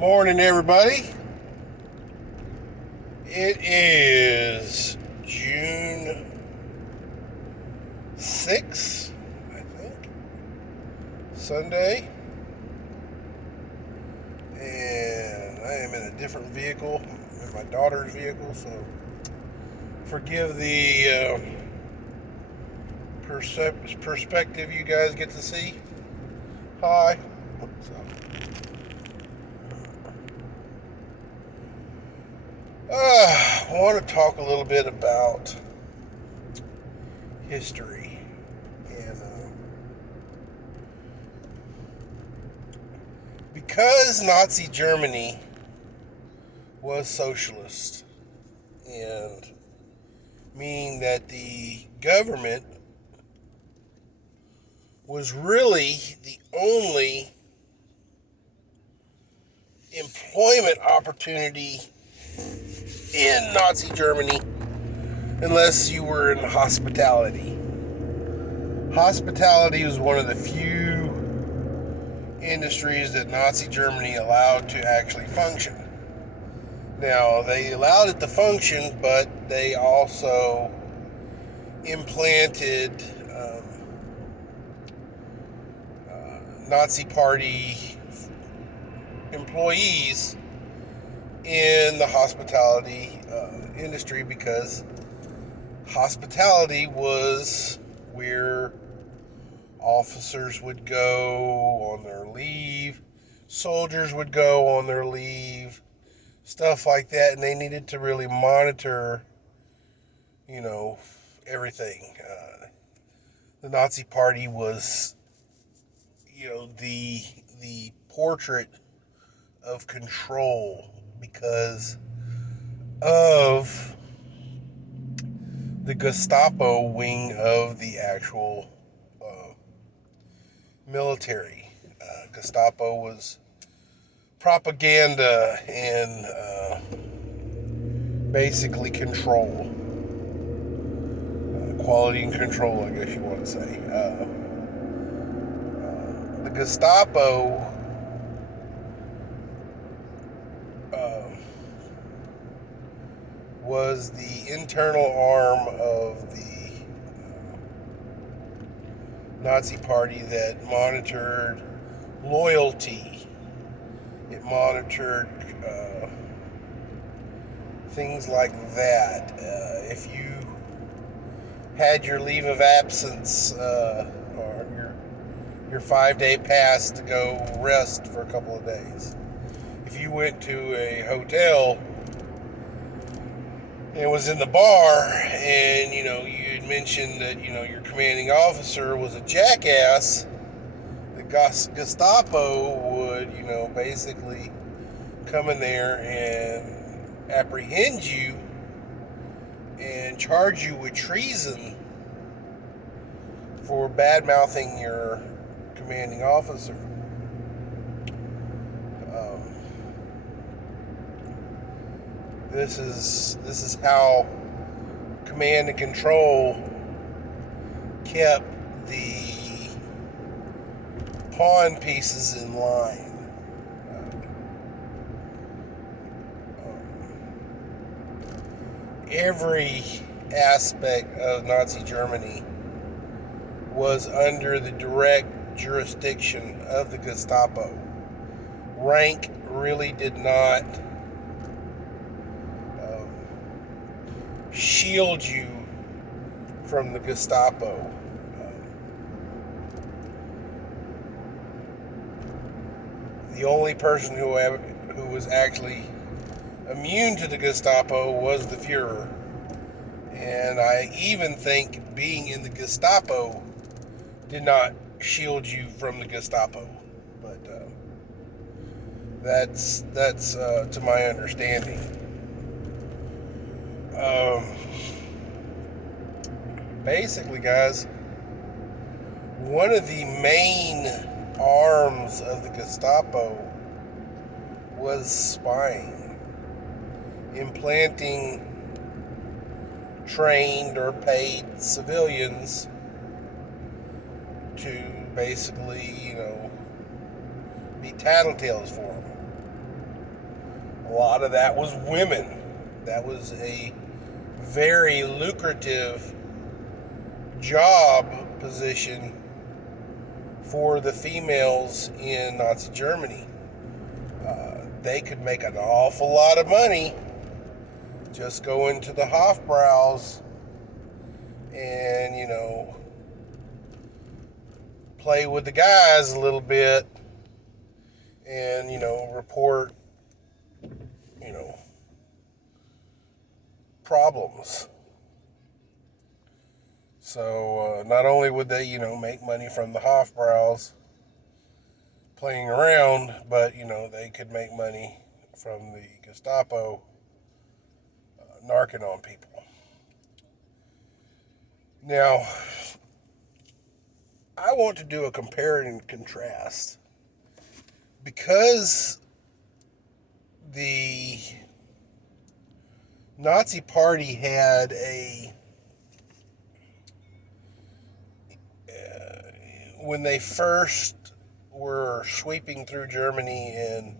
Morning, everybody. It is June 6th, I think, Sunday, and I am in a different vehicle, in my daughter's vehicle, so forgive the perspective you guys get to see. Hi. So, I want to talk a little bit about history. And because Nazi Germany was socialist, and meaning that the government was really the only employment opportunity in Nazi Germany, unless you were in hospitality. Hospitality was one of the few industries that Nazi Germany allowed to actually function. Now, they allowed it to function, but they also implanted Nazi Party employees in the hospitality industry, because hospitality was where officers would go on their leave, soldiers would go on their leave, stuff like that, and they needed to really monitor, everything. The Nazi Party was, the portrait of control because of the Gestapo wing of the actual military. Gestapo was propaganda and basically control, quality and control, I guess you want to say. The Gestapo was the internal arm of the Nazi Party that monitored loyalty. It monitored things like that. If you had your leave of absence or your 5-day pass to go rest for a couple of days, if you went to a hotel and was in the bar, and you had mentioned that your commanding officer was a jackass, the Gestapo would basically come in there and apprehend you and charge you with treason for bad mouthing your commanding officer. This is how command and control kept the pawn pieces in line. Every aspect of Nazi Germany was under the direct jurisdiction of the Gestapo. Rank really did not shield you from the Gestapo. The only person who was actually immune to the Gestapo was the Fuhrer. And I even think being in the Gestapo did not shield you from the Gestapo. But that's to my understanding. Basically, guys, one of the main arms of the Gestapo was spying, implanting trained or paid civilians to basically, be tattletales for them. A lot of that was women. That was a very lucrative job position for the females in Nazi Germany. They could make an awful lot of money just going to the Hofbräus and, play with the guys a little bit and, report, problems. So not only would they, make money from the Hofbräus playing around, but, they could make money from the Gestapo narking on people. Now, I want to do a compare and contrast. Because the Nazi Party had when they first were sweeping through Germany and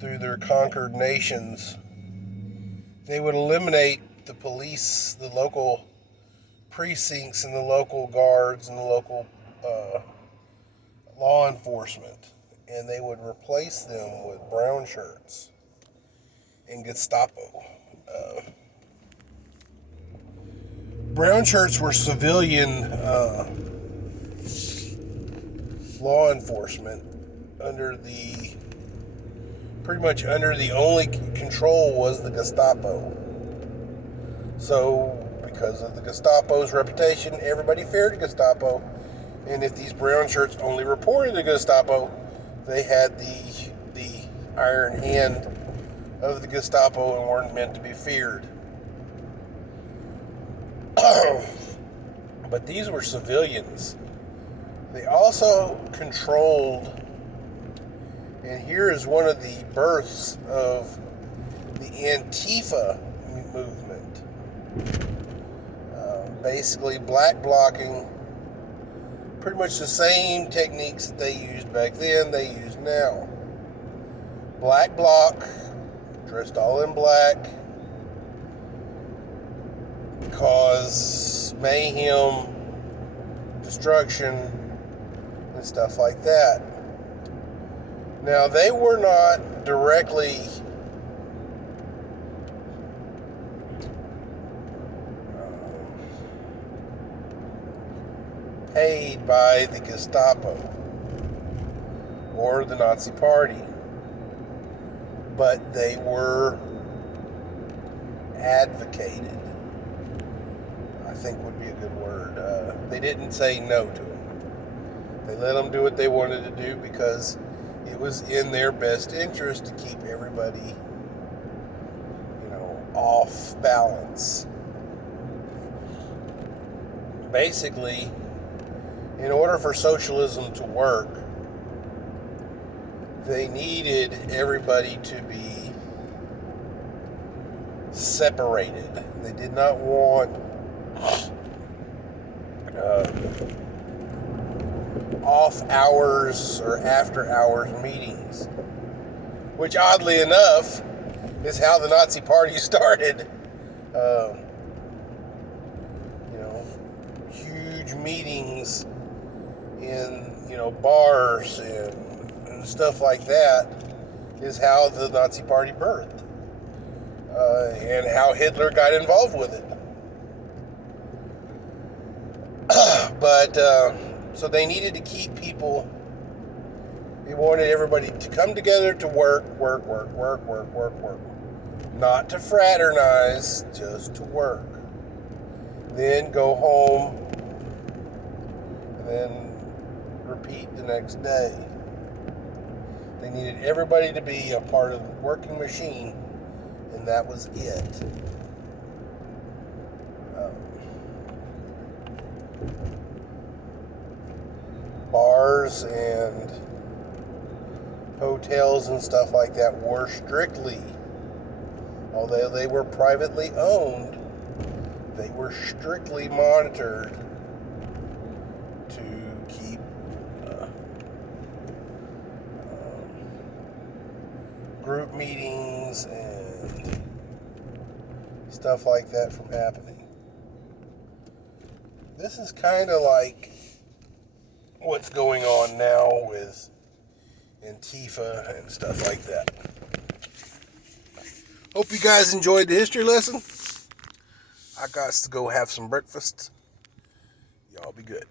through their conquered nations, they would eliminate the police, the local precincts, and the local guards, and the local law enforcement, and they would replace them with brown shirts and Gestapo. Brown shirts were civilian law enforcement pretty much under the only control was the Gestapo. So, because of the Gestapo's reputation, everybody feared the Gestapo. And if these brown shirts only reported the Gestapo, they had the iron hand of the Gestapo and weren't meant to be feared. But these were civilians. They also controlled, and here is one of the births of the Antifa movement. Basically, black blocking, pretty much the same techniques that they used back then, they use now. Black bloc, dressed all in black, cause mayhem, destruction, and stuff like that. Now, they were not directly paid by the Gestapo or the Nazi Party, but they were advocated, I think would be a good word. They didn't say no to them. They let them do what they wanted to do because it was in their best interest to keep everybody, off balance. Basically, in order for socialism to work, they needed everybody to be separated. They did not want off hours or after hours meetings, which oddly enough is how the Nazi Party started. Huge meetings in bars and stuff like that is how the Nazi Party birthed, and how Hitler got involved with it. But so they needed to keep people. They wanted everybody to come together to work, not to fraternize, just to work. Then go home, and then repeat the next day. They needed everybody to be a part of the working machine, and that was it. Bars and hotels and stuff like that were strictly, although they were privately owned, they were strictly monitored to keep group meetings and stuff like that from happening. This is kind of like what's going on now with Antifa and stuff like that. Hope you guys enjoyed the history lesson. I got to go have some breakfast. Y'all be good.